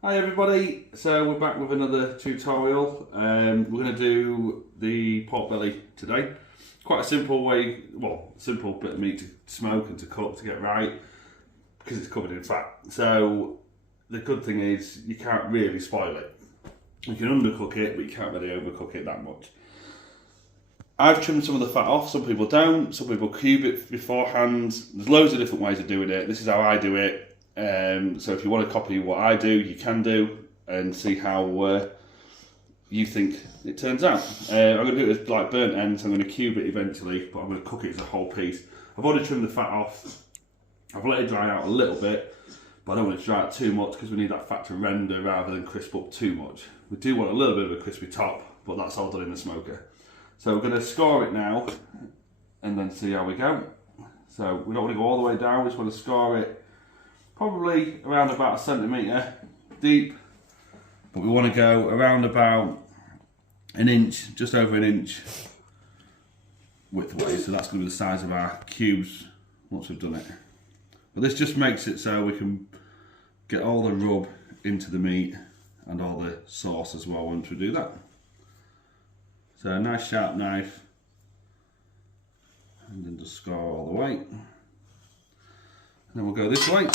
Hi everybody, so we're back with another tutorial. We're going to do the pork belly today. Quite a simple way, simple bit of meat to smoke and to cook to get right because it's covered in fat. So the good thing is you can't really spoil it. You can undercook it, but you can't really overcook it that much. I've trimmed some of the fat off, some people don't, some people cube it beforehand. There's loads of different ways of doing it. This is how I do it. So if you want to copy what I do, you can do and see how you think it turns out. I'm going to do it as like burnt ends. I'm going to cube it eventually, but I'm going to cook it as a whole piece. I've already trimmed the fat off. I've let it dry out a little bit, but I don't want it to dry out too much because we need that fat to render rather than crisp up too much. We do want a little bit of a crispy top, but that's all done in the smoker. So we're going to score it now and then see how we go. So we don't want to go all the way down, we just want to score it probably around about 1 centimetre deep, but we want to go around about 1 inch, just over 1 inch widthwise. So that's going to be the size of our cubes once we've done it. But this just makes it so we can get all the rub into the meat and all the sauce as well once we do that. So a nice sharp knife and then just score all the way. And then we'll go this way.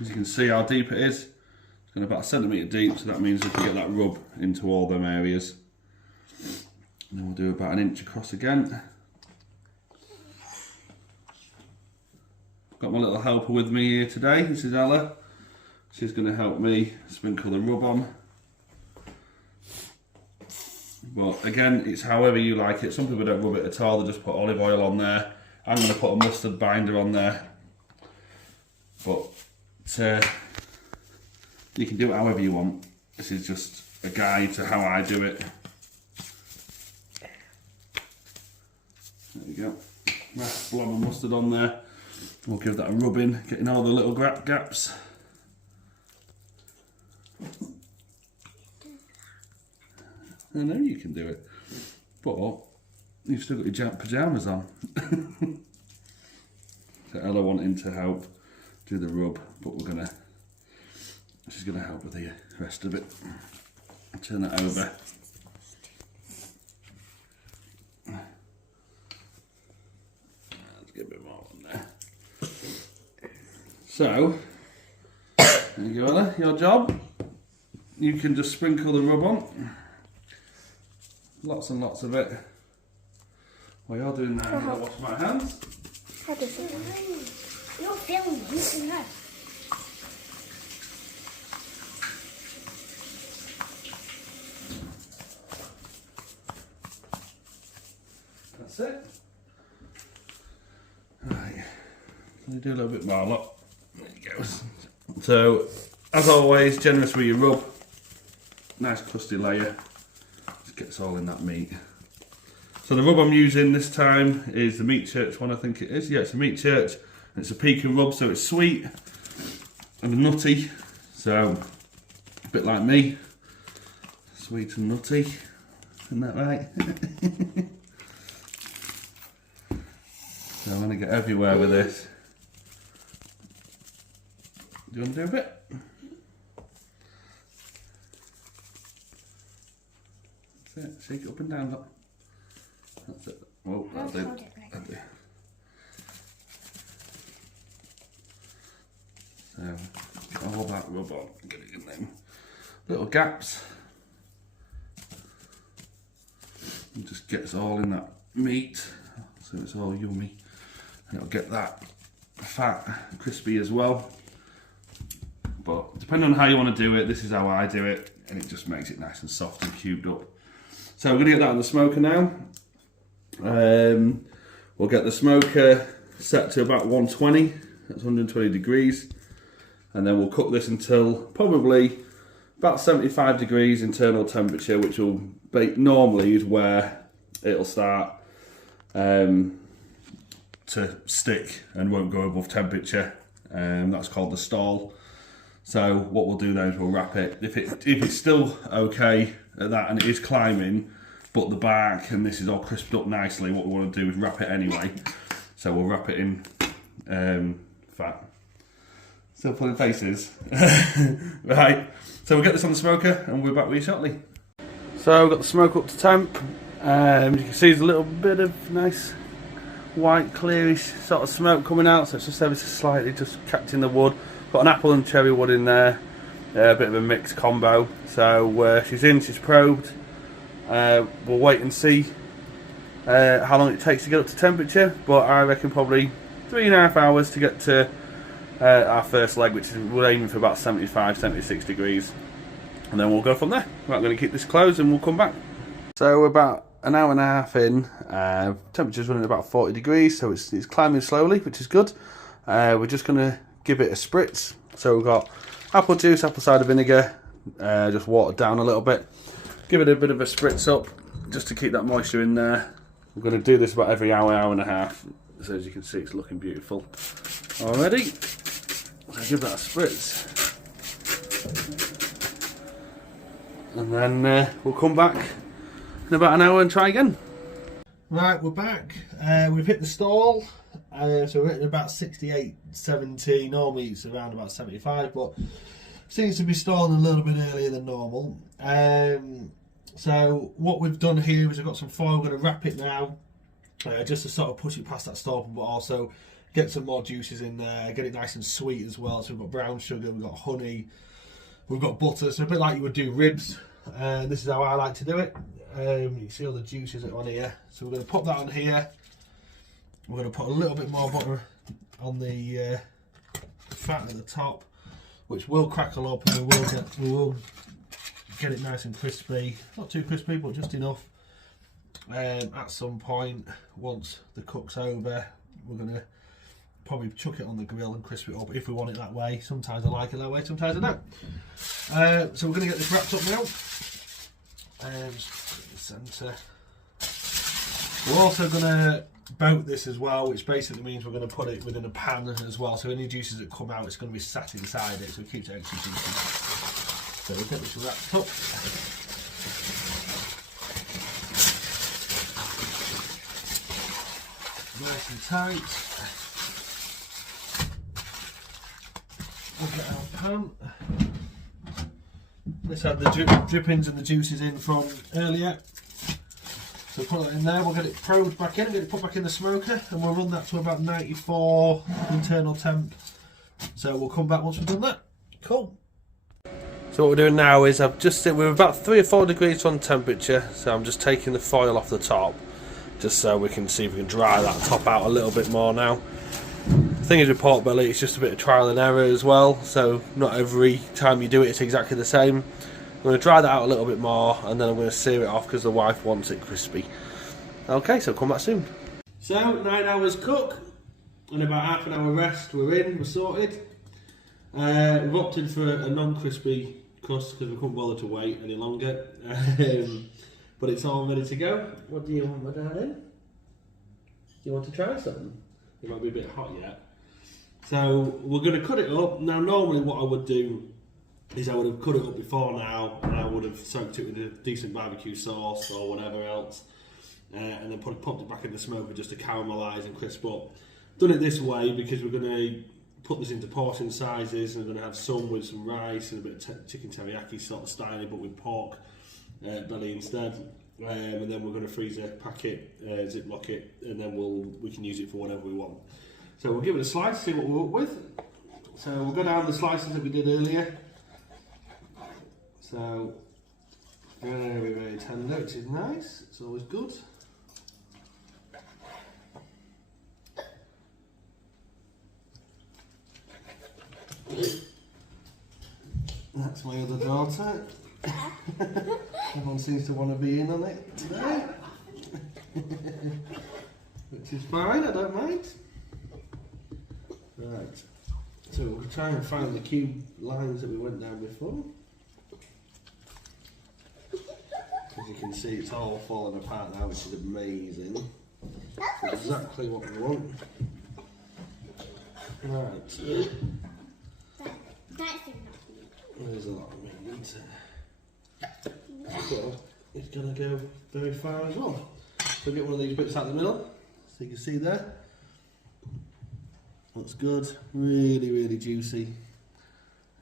As you can see how deep it is. It's going about 1 centimetre deep, so that means we can get that rub into all them areas. And then we'll do about 1 inch across again. Got my little helper with me here today. This is Ella. She's going to help me sprinkle the rub on. But again, it's however you like it. Some people don't rub it at all, they just put olive oil on there. I'm going to put a mustard binder on there, but you can do it however you want. This is just a guide to how I do it. There you go. Nice blob of mustard on there. We'll give that a rub in, getting all the little gaps. I know you can do it, but you've still got your pyjamas on. So Ella wanting to help do the rub, but she's gonna help with the rest of it. I'll turn that over. Let's get a bit more on there. So, there you go, Ella, your job. You can just sprinkle the rub on. Lots and lots of it. While you're doing that, I'm going to wash my hands. How does it work? You're filming, you know. That's it. Right. Let me do a little bit more. Look. There you go. So, as always, generous with your rub. Nice crusty layer. Just gets all in that meat. So the rub I'm using this time is the Meat Church one, I think it is. Yeah, it's a Meat Church. And it's a pecan rub, so it's sweet and nutty. So, a bit like me. Sweet and nutty. Isn't that right? So I'm going to get everywhere with this. Do you want to do a bit? That's it. Shake it up and down. Look. That's it. Oh, that's it. That's it. So, get all that rub on. Get it in them little gaps. It just gets all in that meat, so it's all yummy. And it'll get that fat crispy as well. But depending on how you want to do it, this is how I do it, and it just makes it nice and soft and cubed up. So we're going to get that on the smoker now. We'll get the smoker set to about 120, that's 120 degrees, and then we'll cook this until probably about 75 degrees internal temperature, which will be normally is where it'll start to stick and won't go above temperature. That's called the stall. So what we'll do then is we'll wrap it. If it's still okay at that and it is climbing, but the back and this is all crisped up nicely, what we want to do is wrap it anyway. So we'll wrap it in fat. Still pulling faces. Right, so we'll get this on the smoker and we'll be back with you shortly. So we've got the smoke up to temp. You can see there's a little bit of nice white clearish sort of smoke coming out, so it's just ever so slightly just catching the wood. Got an apple and cherry wood in there, a bit of a mixed combo. So she's in, she's probed. We'll wait and see how long it takes to get up to temperature, but I reckon probably 3.5 hours to get to our first leg, which is we're aiming for about 75-76 degrees, and then we'll go from there. Right, I'm going to keep this closed and we'll come back. So we're about an hour and a half in. Temperature's running about 40 degrees, so it's climbing slowly, which is good. We're just going to give it a spritz. So we've got apple juice, apple cider vinegar, just watered down a little bit. Give it a bit of a spritz up, just to keep that moisture in there. We're going to do this about every hour, hour and a half. So as you can see, it's looking beautiful already. I'll give that a spritz. And then we'll come back in about an hour and try again. Right, we're back. We've hit the stall. So we're hitting about 68, 70. Normally it's around about 75, but seems to be stalling a little bit earlier than normal. So what we've done here is we've got some foil. We're going to wrap it now, just to sort of push it past that stall, but also get some more juices in there, get it nice and sweet as well. So we've got brown sugar, we've got honey, we've got butter, so a bit like you would do ribs. This is how I like to do it. You see all the juices on here, so we're going to pop that on here. We're going to put a little bit more butter on the fat at the top, which will crackle up, and we will get it nice and crispy. Not too crispy, but just enough. At some point, once the cook's over, we're going to probably chuck it on the grill and crisp it up if we want it that way. Sometimes I like it that way, sometimes I don't. So we're going to get this wrapped up now. Centre. We're also going to boat this as well, which basically means we're going to put it within a pan as well. So any juices that come out, it's going to be sat inside it, so it keeps it extra juicy. So we'll get this wrapped up. Nice and tight. We'll get our pan. Let's add the drippings and the juices in from earlier. So put that in there, we'll get it probed back in, get it put back in the smoker, and we'll run that to about 94 internal temp. So we'll come back once we've done that. Cool. So what we're doing now is we're about 3 or 4 degrees on temperature, so I'm just taking the foil off the top, just so we can see if we can dry that top out a little bit more now. The thing is with pork belly, it's just a bit of trial and error as well, so not every time you do it it's exactly the same. I'm going to dry that out a little bit more, and then I'm going to sear it off because the wife wants it crispy. Okay, so come back soon. So 9 hours cook and about half an hour rest. We're in, we're sorted. We've opted for a non-crispy crust because we couldn't bother to wait any longer. But it's all ready to go. What do you want, my darling? Do you want to try something? It might be a bit hot yet. So we're going to cut it up. Now normally what I would do is I would have cut it up before now, and I would have soaked it with a decent barbecue sauce or whatever else, and then popped it back in the smoker just to caramelise and crisp up. Done it this way because we're going to put this into portion sizes, and we're going to have some with some rice and a bit of chicken teriyaki sort of style, but with pork belly instead. And then we're going to freezer pack it, ziplock it, and then we can use it for whatever we want. So we'll give it a slice, see what we're up with. So we'll go down the slices that we did earlier. So very, very tender, which is nice. It's always good. That's my other daughter. Everyone seems to want to be in on it today. Which is fine, I don't mind. Right. So we'll try and find the cube lines that we went down before. As you can see, it's all falling apart now, which is amazing. It's exactly what we want. Right. There's a lot of meat. So it's going to go very far as well. So get one of these bits out the middle, so you can see there. Looks good. Really, really juicy.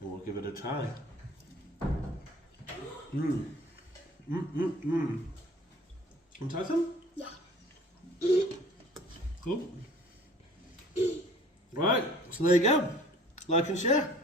We'll give it a try. Mmm. Want to try some? Yeah. Cool. Right, so there you go. Like and share.